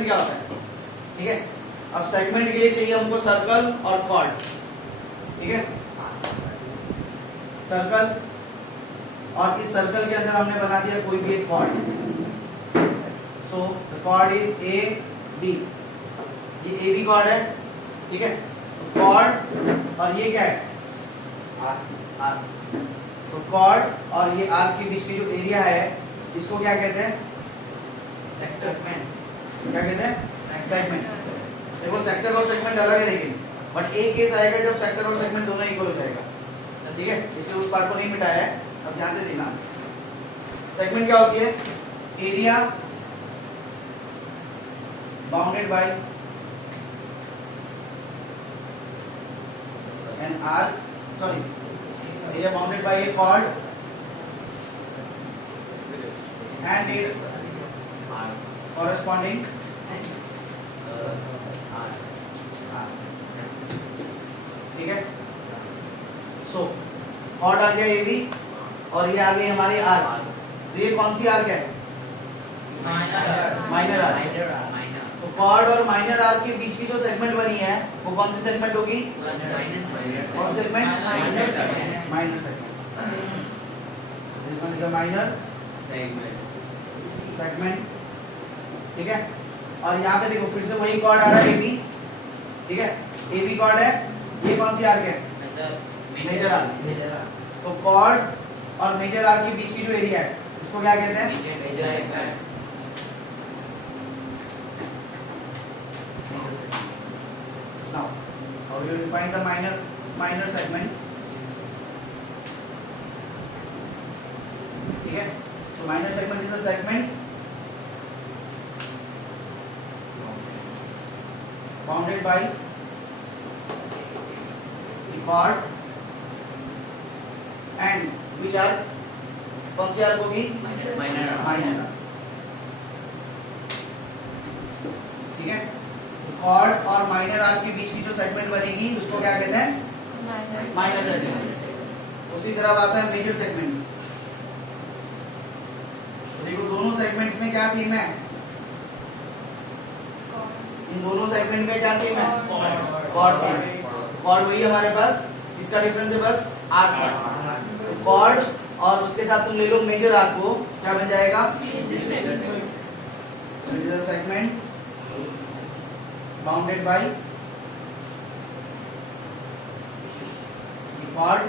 Segment क्या होता है, ठीक है। अब सेगमेंट के लिए चाहिए हमको सर्कल और कॉर्ड, ठीक है। सर्कल, और इस सर्कल के अंदर हमने बना दिया कोई भी एक chord. So the chord is A B, ये ए बी कॉर्ड है, ठीक है। तो कॉर्ड और ये क्या है, आर। तो कॉर्ड और ये आर्क के बीच की जो एरिया है इसको क्या कहते हैं, सेगमेंट। क्या कहते हैं, सेगमेंट। देखो सेक्टर और सेगमेंट अलग है, लेकिन बट एक केस आएगा जब सेक्टर और सेगमेंट दोनों इक्वल हो जाएगा, ठीक है। इसलिए उस पार्ट को नहीं मिटाया है, अब ध्यान से देखना। सेगमेंट क्या होती है, area bounded by N R, sorry, area bounded by a chord and its corresponding ठीक है। सो chord आ गया ए बी और ये आ गई हमारी आर। तो ये कौन सी आर्क है, माइनर आर्क। तो कॉर्ड और माइनर आर्क के बीच की जो सेगमेंट बनी है वो कौन सी सेगमेंट होगी, कौन सी segment, minor segment. This one is a minor segment, ठीक है। और यहाँ पे देखो फिर से वही कॉर्ड आ रहा है ए बी, ठीक है। ए बी कॉर्ड है, ये कौन सी आर्क है, मेजर आर्क। तो कॉर्ड और मेजर आर्क के बीच की जो एरिया है इसको क्या कहते हैं, major segment. Now, how you define the minor segment? ठीक है। So minor segment is a segment bounded by the chord and which are, कौन सी आर्क होगी, माइनर। ठीक है। कॉर्ड और माइनर आर्क के बीच की जो सेगमेंट बनेगी उसको क्या कहते हैं, माइनर सेगमेंट। उसी तरह आता है मेजर सेगमेंट। तो देखो दोनों सेगमेंट्स में क्या सेम है, इन दोनों सेगमेंट में क्या सेम है, कॉर्ड सेम है। कॉर्ड वही हमारे पास, इसका डिफरेंस है बस आर्क का। तो कॉर्ड और उसके साथ तुम ले लो मेजर आर्क को, क्या बन जाएगा, major segment bounded by the chord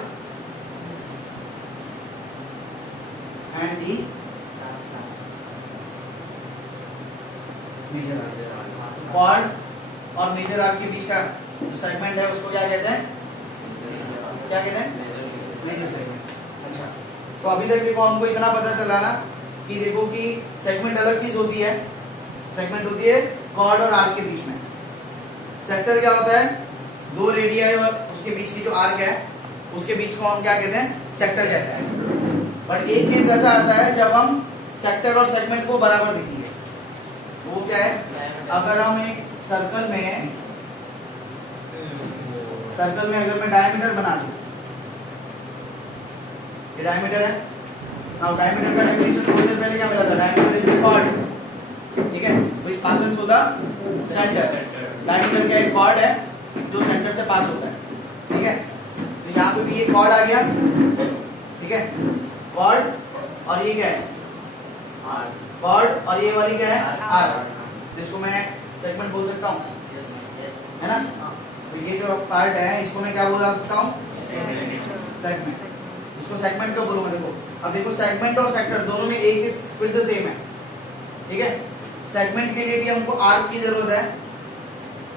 and the major arc। chord और मेजर आर्क के बीच का जो सेगमेंट है उसको क्या कहते हैं, क्या कहते हैं, मेजर सेगमेंट। अच्छा, तो अभी तक देखो हमको इतना पता चला ना कि देखो कि सेगमेंट अलग चीज होती है। सेगमेंट होती है कॉर्ड और आर्क के बीच में। सेक्टर क्या होता है, दो रेडियाई और उसके बीच की जो आर्क है उसके बीच को हम क्या कहते हैं, सेक्टर कहते हैं। बट एक केस ऐसा आता है जब हम सेक्टर और सेगमेंट को बराबर लिखेंगे। वो क्या है, अगर हम एक सर्कल में अगर मैं डायमीटर बना दूं, ये डायमीटर है। नाउ डायमीटर का डेफिनेशन थोड़ी देर पहले क्या मिला था, डायमीटर इज ए कॉर्ड, ठीक है, which passes through the centre. Diameter क्या एक कॉर्ड है जो सेंटर से पास होता है, ठीक है। तो यहाँ पे भी ये कॉर्ड आ गया, ठीक है, कॉर्ड, और ये क्या है, कॉर्ड, और ये वाली क्या है, आर्क, जिसको मैं सेगमेंट बोल सकता हूँ, है ना। तो ये जो पार्ट है इसको मैं क्या बोला सकता हूँ, सेगमेंट। इसको सेगमेंट क्यों बोलूंगा, देखो अब देखो सेगमेंट और सेक्टर दोनों में एक चीज फिर से सेम है, ठीक है। सेगमेंट के लिए भी हमको आर्क की जरूरत है,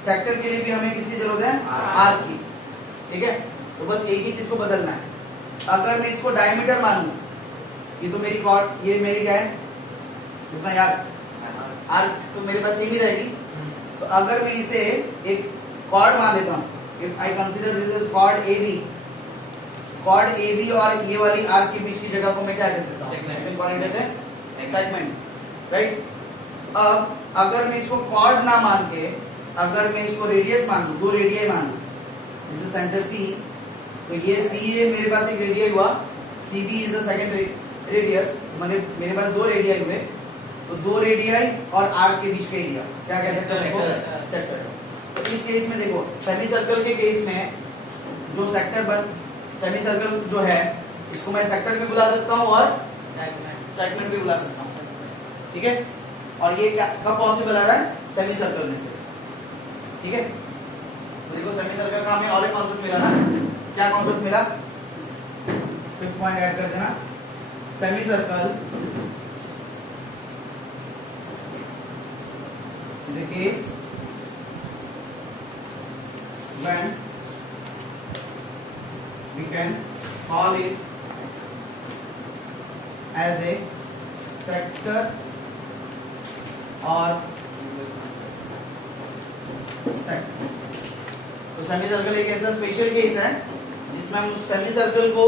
सेक्टर के लिए भी हमें किसकी जरूरत है, आर्क की, ठीक है। तो बस एक ही चीज को बदलना है। अगर मैं इसको डायमीटर मानूं, ये तो मेरी कॉर्ड, ये मेरी क्या है, इसमें यार आर्क तो मेरे पास सेम ही रहेगी। तो अगर मैं इसे एक कॉर्ड मान लेता हूँ, if I consider this is chord A B, chord A B और ये वाली आर्क के बीच की जगह को मैं क्या कह सकता हूँ, सेगमेंट, राइट। अब अगर मैं इसको कॉर्ड ना मान के अगर मैं इसको रेडियस मान लूं, दो रेडियस मान लूं, जैसे सेंटर सी, तो ये सी है मेरे पास एक रेडियस हुआ, C B is the second radius, मेरे पास दो रेडियस हुए। तो तो दो रेडियाई और आर्क के बीच का एरिया क्या कह सकते हैं सेक्टर। सेक्टर। तो इस केस में देखो सेमी सर्कल के केस में जो सेमी सर्कल जो है इसको मैं सेक्टर भी बुला सकता हूँ और सेगमेंट भी बुला सकता हूँ, ठीक है। और ये क्या कब पॉसिबल आ रहा है, सेमी सर्कल में से, ठीक है। तो देखो सेमी सर्कल का हमें और एक कॉन्सेप्ट मिला ना, क्या कॉन्सेप्ट मिला, 5th पॉइंट ऐड कर देना। Semi circle is a case when we can call it as a sector or sector. तो सेमी सर्कल एक ऐसा स्पेशल केस है जिसमें हम सेमी सर्कल को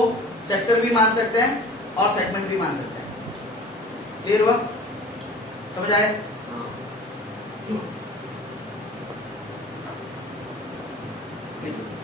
सेक्टर भी मान सकते हैं और सेगमेंट भी मान सकते हैं। क्लियर हुआ, समझ आए? ठीक है।